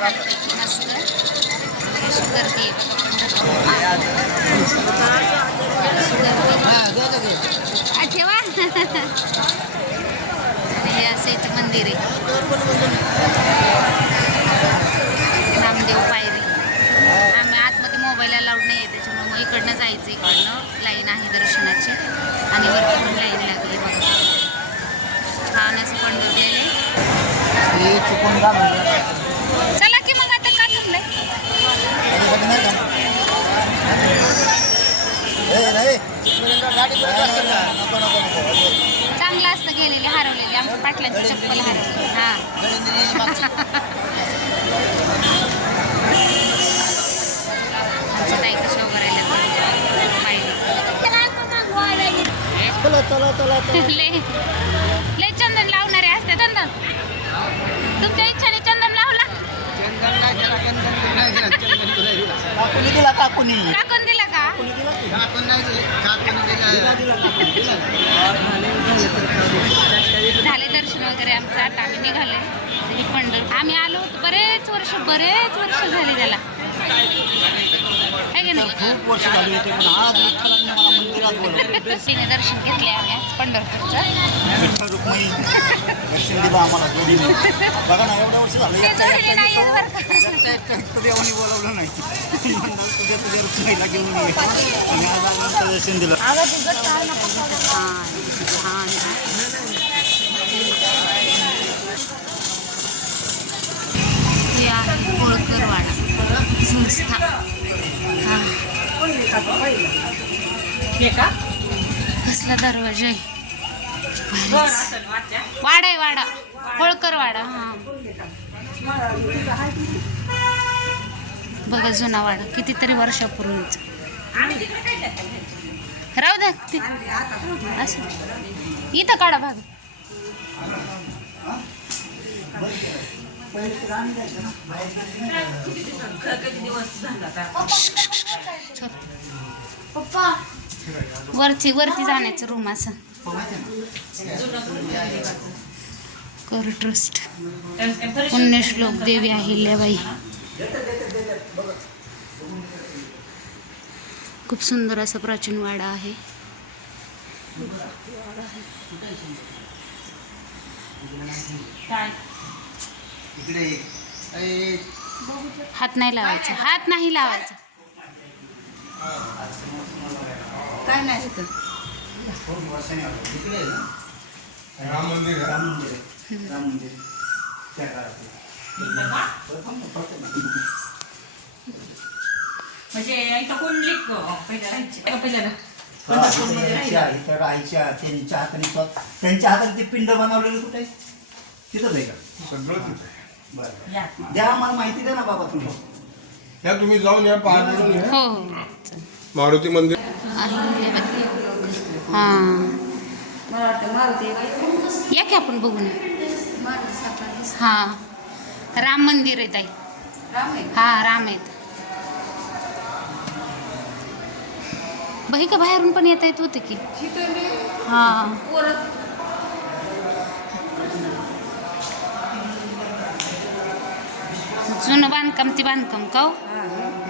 मस्त अशी गर्दी ठेवा. हे असं इथं मंदिर आहे, रामदेव पायरी. आम्ही आतमध्ये मोबाईल अलाउड नाही आहे, त्याच्यामुळे मग इकडनं जायचं. इकडनं लाईन आहे दर्शनाची आणि वरती पण लाईन लागली बघा. छान असं पंढरलेले. चला की मग आता का थांबलंय? चांगलं असतं गेलेले हरवलेले. आमच्या पाटलांची चप्पल हरवली. हां आमच्या ताई कशा उभं राहिल्या लय चंदन लावणारे असते. चंदन तुमच्या इच्छेने चंदन लावला. टाकून दिला का? झाले दर्शन वगैरे आमचं. आता आम्ही निघाले पंढर. आम्ही आलो होतो बरेच वर्ष झाले त्याला, आहे की नाही? खूप वर्ष झाली होती, पण आज विठ्ठलांनी मला मंदिरात बोलवलं. तिने दर्शन घेतले आम्ही आज पंढरपूरचं. विठ्ठल रुक्मिणी दर्शन दिलं आम्हाला जोडीने. बघा ना, एवढ्या वर्ष झालं देवानी बोलवलं नाही. तुझ्या रुक्मिणीला घेऊन ये आणि आज आम्हाला दर्शन दिलं. हे आहे होळकरवाडा संस्था. कसला दरवाजा आहे. वाडा आहे, वाडा होळकरवाडा. हा बघा जुना वाडा, कितीतरी वर्षापूर्वीच. राहू द्या असं इथं काढा भाग. वरती जाण्याचं रूम असं. कर ट्रस्ट पुण्यश्लोक देवी अहिल्याबाई. खूप सुंदर असा प्राचीन वाडा आहे. हात नाही लावायचा, हात नाही लावायचा. काय नाही होतं. राम मंदिर म्हणजे इथं कोण लिख पहिल्याला राहायच्या त्यांच्या हाताने ते पिंड बनवलेलं कुठे आहे? तिथंच आहे का? सगळं तिथे. बरं, द्या आम्हाला माहिती द्या ना बाबा तुम्ही. या तुम्ही जाऊन या पाहत हो मारुती मंदिर. हां या की आपण बघू ना. हां राम मंदिर आहे ताई. हां राम आहेत. बही का बाहेरून पण येता येत होते की. हां जुनं बांधकाम ते बांधकाम का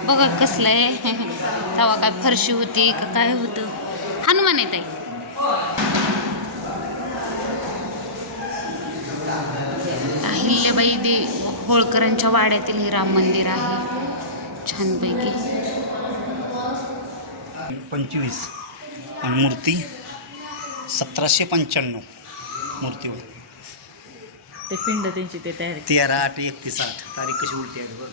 बघा कसलं आहे. तेव्हा काय फरशी होती का काय होतं. हनुमान आहे ताई. अहिल्याबाई होळकरांच्या वाड्यातील हे राम मंदिर आहे छानपैकी. 25 आणि मूर्ती 1795 मूर्तीवर. ते पिंड त्यांची ते तयार. 13/8/31 तारीख कशी उलटी आहे बघ.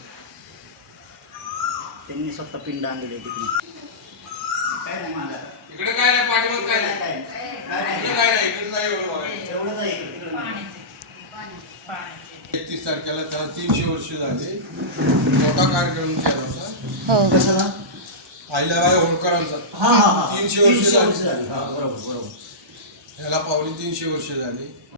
त्यांनी स्वतः पिंड आणलेली आहे तिकडून. काय नाही माझा इकडे काय नाही, पाठीमाग काय नाही. काय इकडे काय नाही, इकडे नाही एवढंच आहे इकडे. 31 तारखेला त्याला 300 वर्ष झाले. मोठा कार्यक्रम केला होता. हो कशाला? अहिल्याबाई होळकरांचा. हां 300 वर्ष झाली. बरोबर. याला पावली 300 वर्ष झाली.